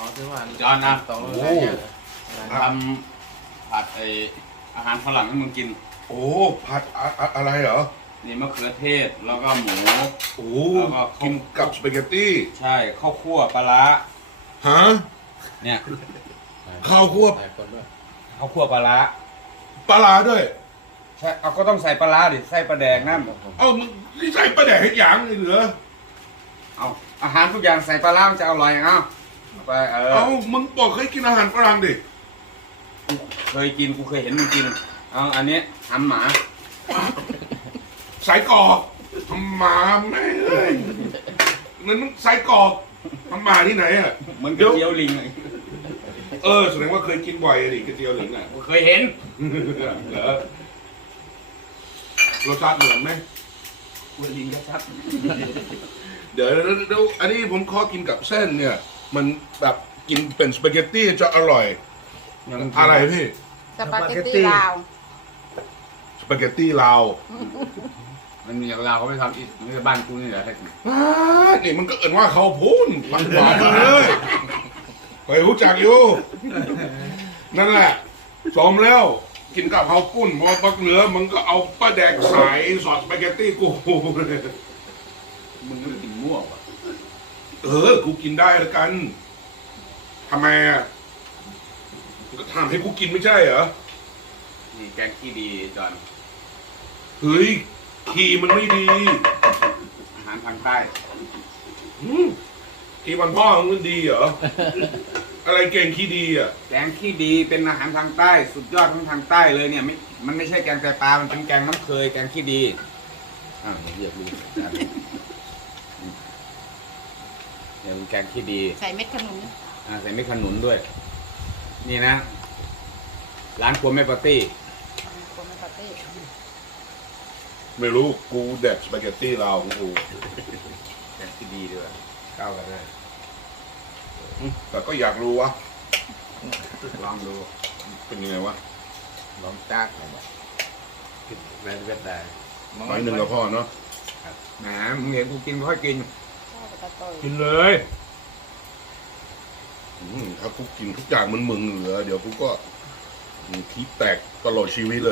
ซื้อมาจอนนะ 2 โลโอ้ทำผัดอาหารฝรั่งให้มึงกินโอ้ผัดอะไรเหรอนี่มะเขือเทศแล้วก็หมูโอ้แล้วก็กินกับสปาเกตตี้ใช่ข้าวคั่วปลาร้าฮะเนี่ยข้าวคั่วข้าวคั่วปลาร้าปลาร้าด้วยใช่เอาก็ต้องใส่ปลาร้าดิใส่ปลาแดกนั่นเอ้ามึงนี่ใส่ปลาแดกให้หยางเลยเหรอเอาอาหารทุกอย่างใส่ปลาร้ามันจะอร่อยเอาไปเอ้ามึงบอกให้กินอาหารฝรั่งดิเคยกินกูเคยเห็นมึงกินเอาอันนี้หำหมาใส่กรอกทำหมาแม่เอ้ยนั่นมันใส่กรอกทำหมาที่ไหนอ่ะเหมือนกระเจียวลิงเลยแสดงว่าเคยกินบ่อยอะดิกระเจียวหลิงอ่ะกูเคยเห็นเหรอรสชาติเหมือนไหมกูลิงก็ชัดเดี๋ยวอันนี้ผมขอกินกับเส้นเนี่ย มันแบบกินเป็นสปาเกตตี้จะอร่อย อะไรพี่สปาเกตตี้ลาวสปาเกตตี้ลาวมันมีอย่างเราเขาไม่ทำอีกนี่บ้านกูนี่แหละให้กินนี่มันก็เอินว่าเขาพูนปันหวานเลยไปรู้จักอยู่ นั่นแหละสมแล้ว กินกับเขาปุ้นพอปักเหลือมันก็เอาปลาแดกใสสอดสปาเกตตี้กูมึงไม่กินมั่วป่ะกูกินได้แล้วกันทำไมอ่ะก็ทำให้กูกินไม่ใช่เหรอนี่แกงขี้ดีจอนเฮ้ยขี่มันไม่ดีอาหารทางใต้ขี่มันพ่อมันดีเหรอ อะไรเก่งขี้ดีอ่ะแกงขี้ดีเป็นอาหารทางใต้ สุดยอดของทางใต้เลยเนี่ยไม่มันไม่ใช่แกงไตปลา มันเป็นแกงน้ำเคยแกงขี้ดีเรียกรู้เนี่ยเป็นแกงขี้ดีใส่เม็ดขนุนใส่เม็ดขนุนด้วย นี่นะ ร้านครัวแม่ปาร์ตี้โคเมปาเต้ไม่รู้กูแดกสปาเกตตี้ลาวของกูแกงขี้ดีด้วยเข้ากันได้แต่ก็อยากรู้วะลองดูเป็นยังไงวะลองจ้าหน่อยแม่เว็ดได้น้อยหนึ่งกับพ่อเนาะแหมมึงเห็นกูกินไม่ค่อยกินข้าวกระต่อยกินเลยถ้ากูกินทุกอย่างมันมึงเหลือ เดี๋ยวกูก็ขี้แตกตลอดชีวิตเลย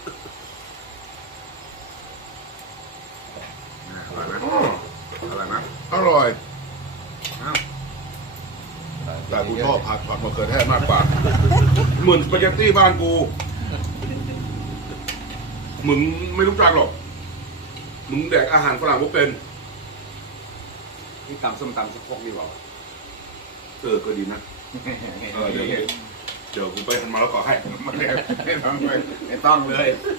อร่อยไหมอร่อยไหมอร่อยอ้าวแต่กูชอบผัดมะเขือเทศมากกว่า เหมือนสปาเกตตี้บ้านกู มึงไม่รู้จักหรอก มึงแดกอาหารฝรั่งก็เป็นนี่ตำส้มตำสักพวกดีกว่าก็ดีนะ เดี๋ยวกูไปทำมาแล้วก็ให้ไม่ต้องเลย